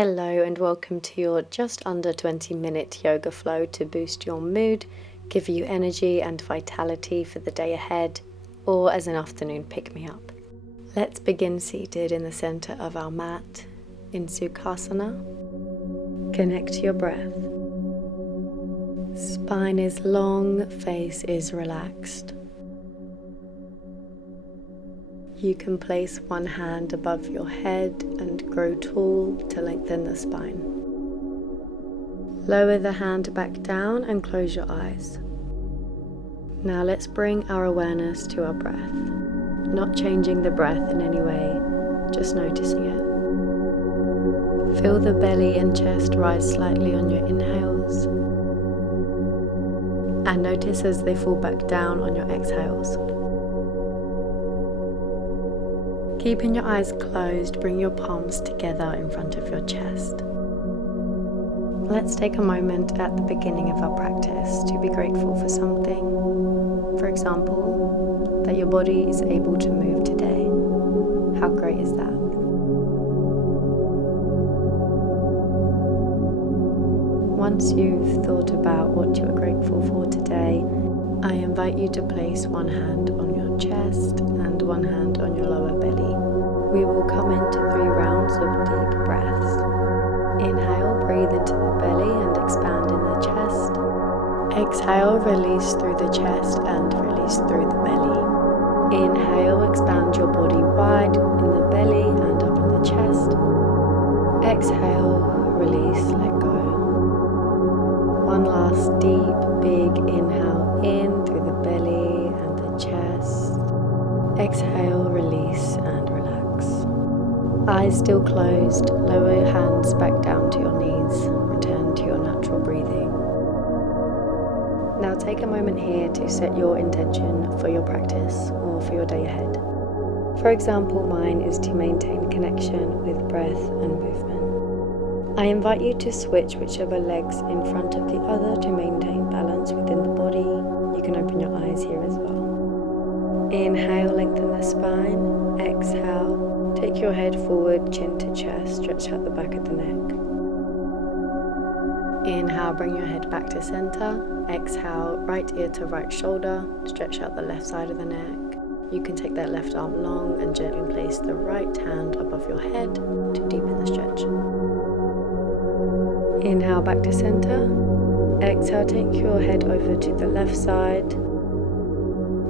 Hello and welcome to your just under 20-minute yoga flow to boost your mood, give you energy and vitality for the day ahead, or as an afternoon pick-me-up. Let's begin seated in the center of our mat in Sukhasana. Connect to your breath. Spine is long, face is relaxed. You can place one hand above your head and grow tall to lengthen the spine. Lower the hand back down and close your eyes. Now let's bring our awareness to our breath, not changing the breath in any way, just noticing it. Feel the belly and chest rise slightly on your inhales, and notice as they fall back down on your exhales. Keeping your eyes closed, bring your palms together in front of your chest. Let's take a moment at the beginning of our practice to be grateful for something. For example, that your body is able to move today. How great is that? Once you've thought about what you are grateful for today, I invite you to place one hand on your chest and one hand on your lower belly. We will come into 3 rounds of deep breaths. Inhale, breathe into the belly and expand in the chest. Exhale, release through the chest and release through the belly. Inhale, expand your body wide in the belly and up in the chest. Exhale, release, let go. One last deep, big inhale in through the belly and the chest. Exhale, release and relax. Eyes still closed, lower your hands back down to your knees. Return to your natural breathing. Now take a moment here to set your intention for your practice or for your day ahead. For example, mine is to maintain connection with breath and movement. I invite you to switch whichever legs in front of the other to maintain balance within the body. You can open your eyes here as well. Inhale, lengthen the spine. Exhale, take your head forward, chin to chest, stretch out the back of the neck. Inhale, bring your head back to center. Exhale, right ear to right shoulder, stretch out the left side of the neck. You can take that left arm long and gently place the right hand above your head to deepen the stretch. Inhale back to center. Exhale, take your head over to the left side.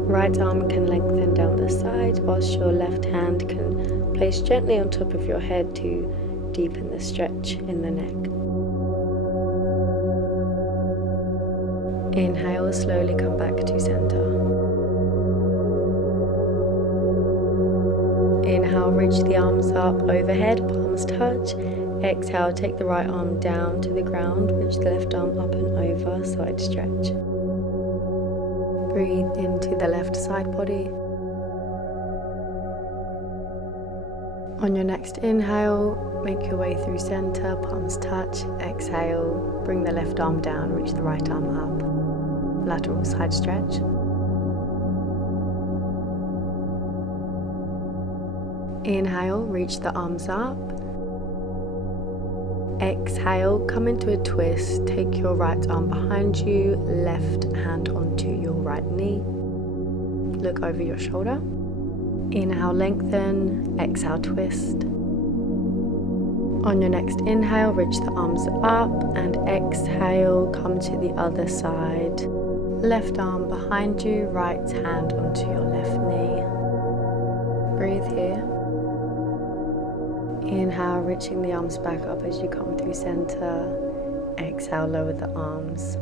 Right arm can lengthen down the side whilst your left hand can place gently on top of your head to deepen the stretch in the neck. Inhale, slowly come back to center. Inhale, reach the arms up overhead, palms touch. Exhale, take the right arm down to the ground, reach the left arm up and over, side stretch. Breathe into the left side body. On your next inhale, make your way through center, palms touch. Exhale, bring the left arm down, reach the right arm up. Lateral side stretch. Inhale, reach the arms up. Exhale, come into a twist. Take your right arm behind you, left hand onto your right knee. Look over your shoulder. Inhale, lengthen. Exhale, twist. On your next inhale, reach the arms up, and exhale, come to the other side. Left arm behind you, right hand onto your left knee. Breathe here. Inhale, reaching the arms back up as you come through center. Exhale, lower the arms.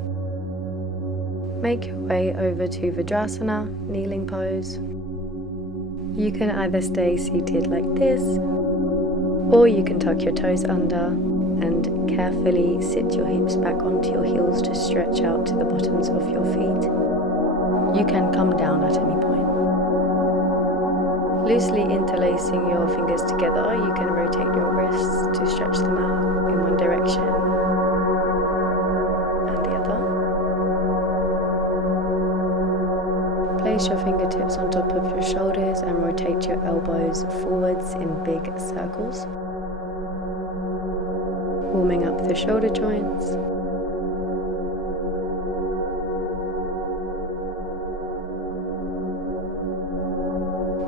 Make your way over to Vajrasana, kneeling pose. You can either stay seated like this, or you can tuck your toes under and carefully sit your hips back onto your heels to stretch out to the bottoms of your feet. You can come down at any point. Loosely interlacing your fingers together, you can rotate your wrists to stretch them out in one direction and the other. Place your fingertips on top of your shoulders and rotate your elbows forwards in big circles. warming up the shoulder joints.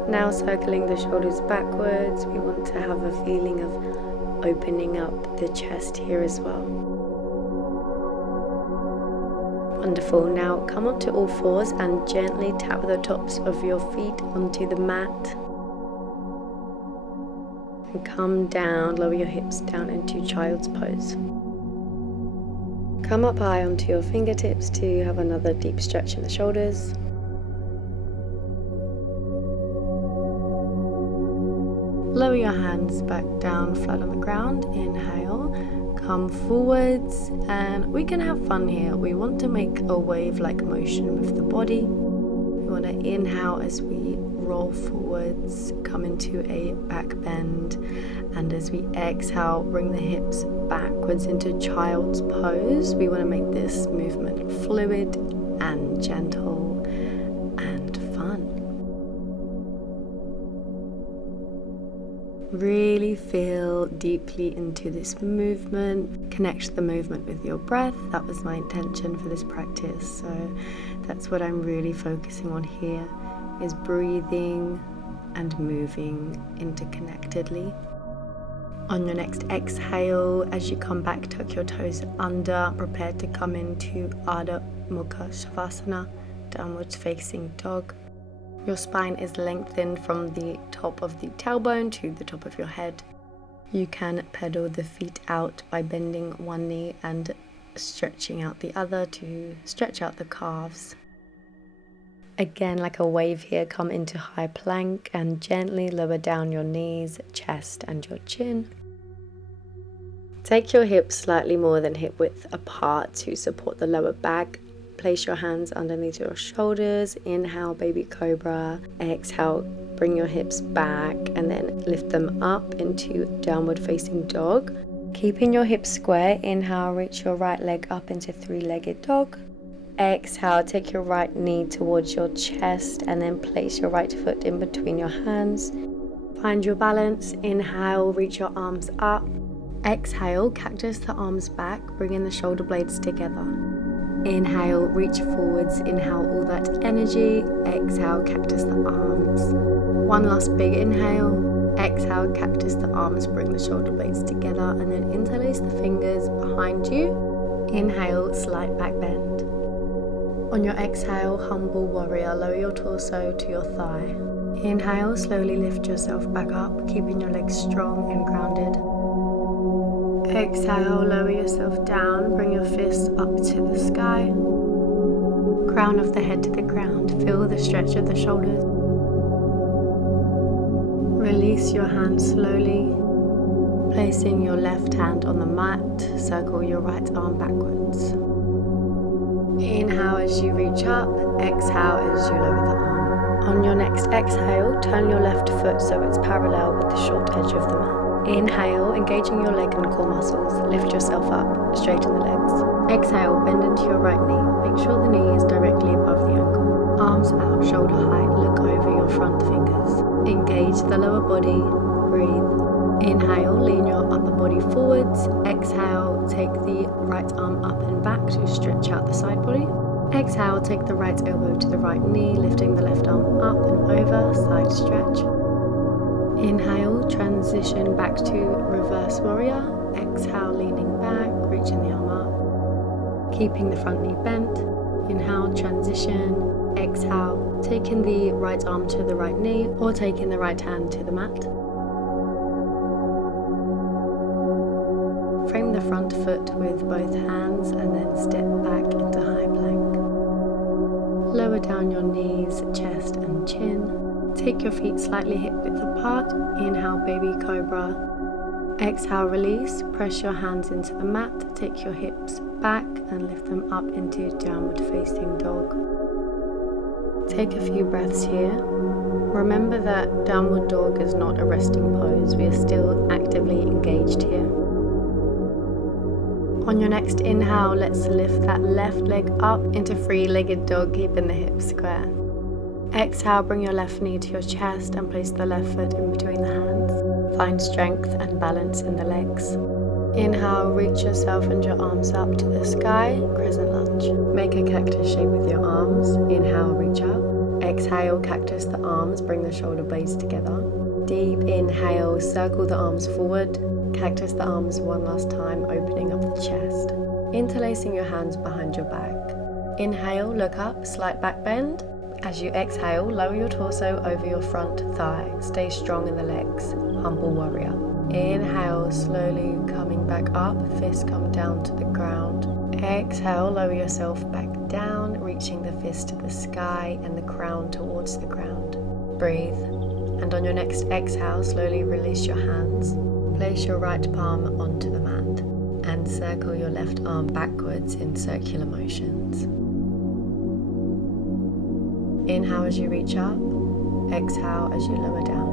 Now circling the shoulders backwards, we want to have a feeling of opening up the chest here as well. Wonderful. Now come onto all fours and gently tap the tops of your feet onto the mat. And come down, lower your hips down into child's pose. Come up high onto your fingertips to have another deep stretch in the shoulders. Lower your hands back down flat on the ground. Inhale, come forwards, and we can have fun here. We want to make a wave-like motion with the body. We want to inhale as we roll forwards, come into a back bend, and as we exhale, bring the hips backwards into child's pose. We want to make this movement fluid and gentle and fun. Really feel deeply into this movement. Connect the movement with your breath. That was my intention for this practice. So that's what I'm really focusing on here, is breathing and moving interconnectedly. On your next exhale, as you come back, tuck your toes under. Prepare to come into Ardha Mukha Savasana, downwards facing dog. Your spine is lengthened from the top of the tailbone to the top of your head. You can pedal the feet out by bending one knee and stretching out the other to stretch out the calves. Again, like a wave here, come into high plank and gently lower down your knees, chest and your chin. Take your hips slightly more than hip width apart to support the lower back. Place your hands underneath your shoulders. Inhale, baby cobra. Exhale, bring your hips back and then lift them up into downward facing dog. Keeping your hips square, inhale, reach your right leg up into three-legged dog. Exhale, take your right knee towards your chest and then place your right foot in between your hands. Find your balance. Inhale, reach your arms up. Exhale, cactus the arms back, bringing the shoulder blades together. Inhale, reach forwards, inhale all that energy. Exhale, cactus the arms. One last big inhale. Exhale, cactus the arms, bring the shoulder blades together and then interlace the fingers behind you. Inhale, slight back bend. On your exhale, humble warrior, lower your torso to your thigh. Inhale, slowly lift yourself back up, keeping your legs strong and grounded. Exhale, lower yourself down, bring your fists up to the sky. Crown of the head to the ground, feel the stretch of the shoulders. Release your hand slowly, placing your left hand on the mat, circle your right arm backwards. Inhale as you reach up, exhale as you lower the arm. On your next exhale, turn your left foot so it's parallel with the short edge of the mat. Inhale, engaging your leg and core muscles, lift yourself up, straighten the legs. Exhale, bend into your right knee, make sure the knee is directly above the ankle. Arms out, shoulder height, look over your front fingers. Engage the lower body, breathe. Inhale, lean your upper body forwards. Exhale, take the right arm up and back to stretch out the side body. Exhale, take the right elbow to the right knee, lifting the left arm up and over, side stretch. Inhale, transition back to reverse warrior. Exhale, leaning back, reaching the arm up. Keeping the front knee bent. Inhale, transition. Exhale, taking the right arm to the right knee or taking the right hand to the mat. Frame the front foot with both hands and then step back into high plank. Lower down your knees, chest and chin. Take your feet slightly hip width apart. Inhale, baby cobra. Exhale, release. Press your hands into the mat. Take your hips back and lift them up into downward facing dog. Take a few breaths here. Remember that downward dog is not a resting pose. We are still actively engaged here. On your next inhale, let's lift that left leg up into three-legged dog, keeping the hips square. Exhale, bring your left knee to your chest and place the left foot in between the hands. Find strength and balance in the legs. Inhale, reach yourself and your arms up to the sky, crescent lunge. Make a cactus shape with your arms. Inhale, reach up. Exhale, cactus the arms, bring the shoulder blades together. Deep inhale, circle the arms forward. Cactus the arms one last time, opening up the chest. Interlacing your hands behind your back. Inhale, look up, slight back bend. As you exhale, lower your torso over your front thigh. Stay strong in the legs. Humble warrior. Inhale, slowly coming back up, fists come down to the ground. Exhale, lower yourself back down, reaching the fist to the sky and the crown towards the ground. Breathe. And on your next exhale, slowly release your hands. Place your right palm onto the mat and circle your left arm backwards in circular motions. Inhale as you reach up, exhale as you lower down.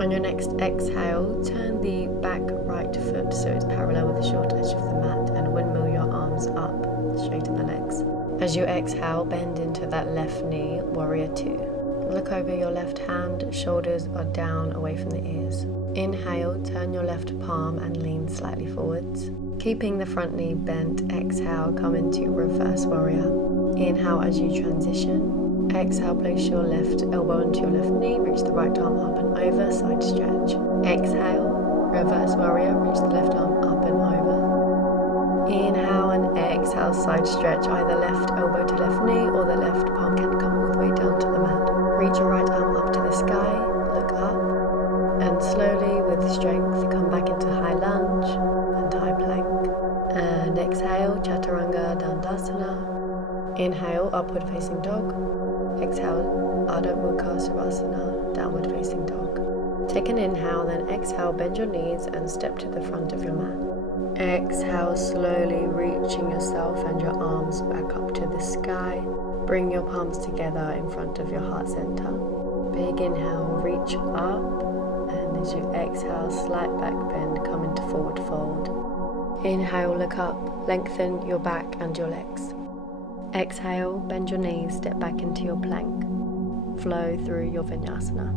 On your next exhale, turn the back right foot so it's parallel with the short edge of the mat and windmill your arms up, straighten the legs. As you exhale, bend into that left knee, warrior two. Look over your left hand, shoulders are down away from the ears. Inhale, turn your left palm and lean slightly forwards. Keeping the front knee bent, exhale, come into reverse warrior. Inhale as you transition. Exhale, place your left elbow onto your left knee, reach the right arm up and over, side stretch. Exhale, reverse warrior, reach the left arm up and over. Inhale and exhale, side stretch, either left elbow to left knee or the left palm can come all the way down to the mat. Reach your right arm up to the sky, look up, and slowly with strength come back into high lunge and high plank. And exhale, chaturanga dandasana. Inhale, upward facing dog. Exhale, Ardha Mukha Savasana, downward facing dog. Take an inhale, then exhale, bend your knees and step to the front of your mat. Exhale, slowly reaching yourself and your arms back up to the sky. Bring your palms together in front of your heart center. Big inhale, reach up, and as you exhale, slight back bend, come into forward fold. Inhale, look up, lengthen your back and your legs. Exhale, bend your knees, step back into your plank. Flow through your vinyasana.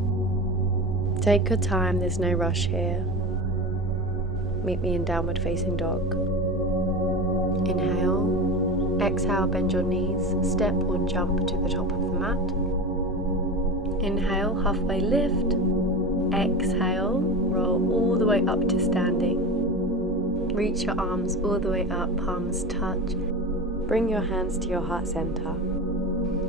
Take your time, there's no rush here. Meet me in downward facing dog. Inhale, exhale, bend your knees, step or jump to the top of the mat. Inhale, halfway lift. Exhale, roll all the way up to standing. Reach your arms all the way up, palms touch. Bring your hands to your heart center.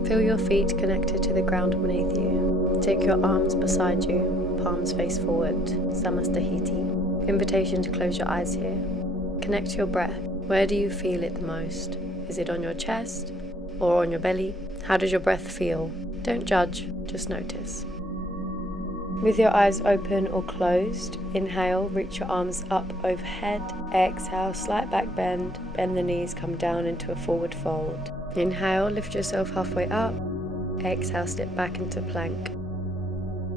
Feel your feet connected to the ground beneath you. Take your arms beside you, palms face forward, Namaste. Invitation to close your eyes here. Connect to your breath. Where do you feel it the most? Is it on your chest or on your belly? How does your breath feel? Don't judge, just notice. With your eyes open or closed, inhale, reach your arms up overhead. Exhale, slight back bend, bend the knees, come down into a forward fold. Inhale, lift yourself halfway up. Exhale, step back into plank.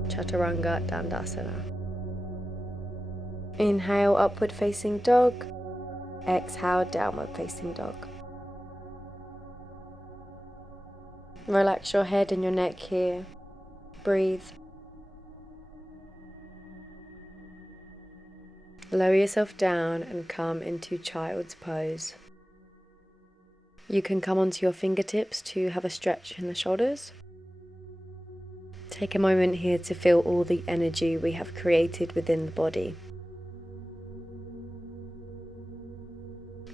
Chaturanga Dandasana. Inhale, upward facing dog. Exhale, downward facing dog. Relax your head and your neck here. Breathe. Lower yourself down and come into child's pose. You can come onto your fingertips to have a stretch in the shoulders. Take a moment here to feel all the energy we have created within the body.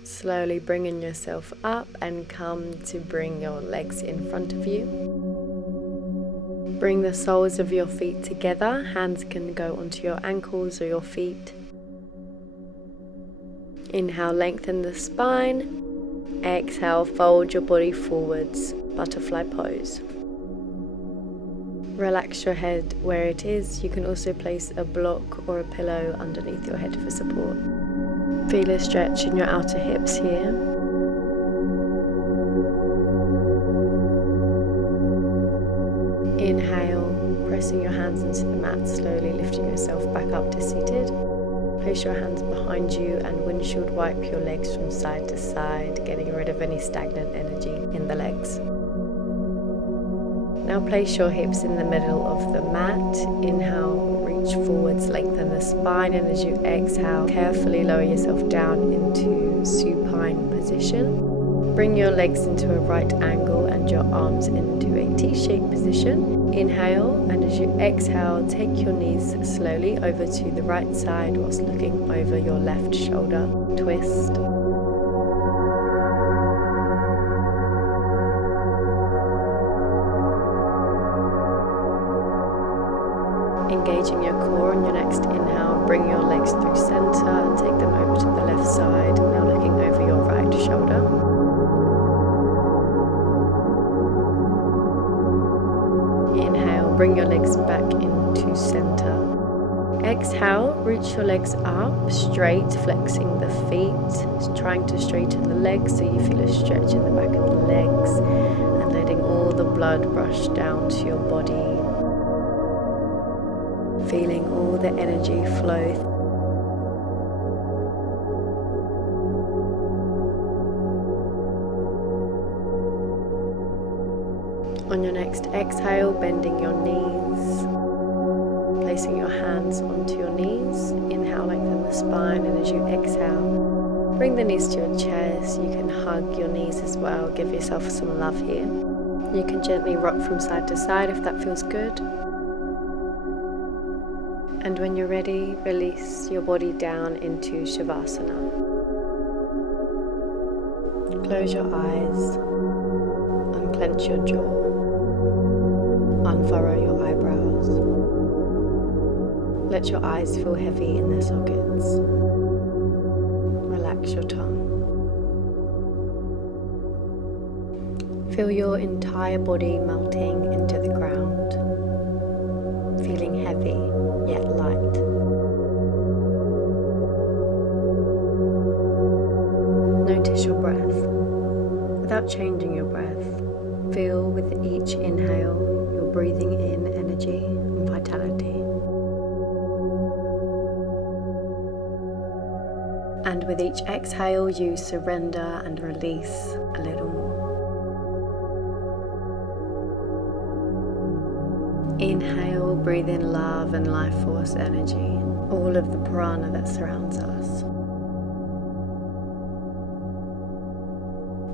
Slowly bringing yourself up and come to bring your legs in front of you. Bring the soles of your feet together. Hands can go onto your ankles or your feet. Inhale, lengthen the spine. Exhale, fold your body forwards, butterfly pose. Relax your head where it is. You can also place a block or a pillow underneath your head for support. Feel a stretch in your outer hips here. Inhale, pressing your hands into the mat, slowly lifting yourself back up to seated. Place your hands behind you and windshield wipe your legs from side to side, getting rid of any stagnant energy in the legs. Now place your hips in the middle of the mat. Inhale, reach reach forwards, lengthen the spine, and as you exhale, carefully lower yourself down into supine position. Bring your legs into a right angle and your arms into a T-shaped position. Inhale, and as you exhale, take your knees slowly over to the right side whilst looking over your left shoulder. Twist. Engaging your core on your next inhale, bring your legs through center and take them over to the left side, now looking over your right shoulder. Inhale, bring your legs back into center. Exhale, reach your legs up, straight, flexing the feet, trying to straighten the legs so you feel a stretch in the back of the legs, and letting all the blood rush down to your body. Feeling all the energy flow. On your next exhale, bending your knees, placing your hands onto your knees. Inhale, lengthen the spine, and as you exhale, bring the knees to your chest. You can hug your knees as well. Give yourself some love here. You can gently rock from side to side if that feels good. And when you're ready, release your body down into Savasana. Close your eyes, unclench your jaw, unfurrow your eyebrows. Let your eyes feel heavy in their sockets. Relax your tongue. Feel your entire body melting into the ground, feeling heavy yet light. Notice your breath. Without changing your breath, feel with each inhale you're breathing in energy and vitality. And with each exhale you surrender and release a little more. Inhale, breathe in love and life force energy, all of the prana that surrounds us.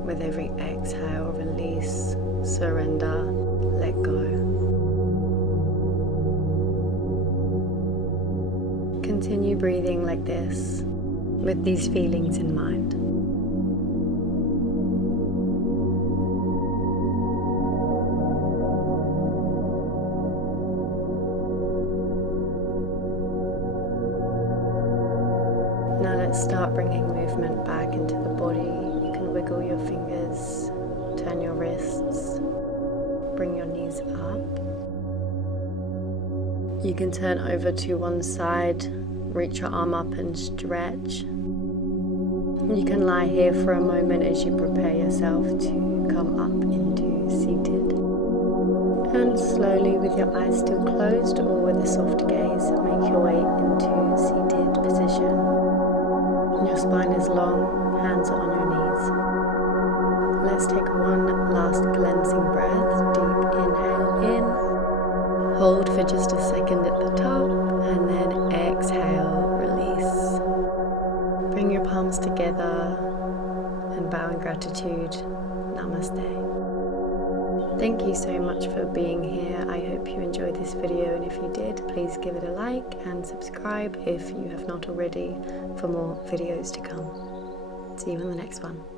With every exhale, release, surrender, let go. Continue breathing like this, with these feelings in mind. Now let's start bringing movement back into the body. You can wiggle your fingers, turn your wrists, bring your knees up. You can turn over to one side, reach your arm up and stretch. You can lie here for a moment as you prepare yourself to come up into seated. And slowly, with your eyes still closed or with a soft gaze, make your way into seated position. Your spine is long, hands are on your knees. Let's take one last cleansing breath. Deep inhale in, hold for just a second at the top, and then exhale, release. Bring your palms together and bow in gratitude. Namaste. Thank you so much for being here. I hope you enjoyed this video, and if you did, please give it a like and subscribe if you have not already for more videos to come. See you in the next one.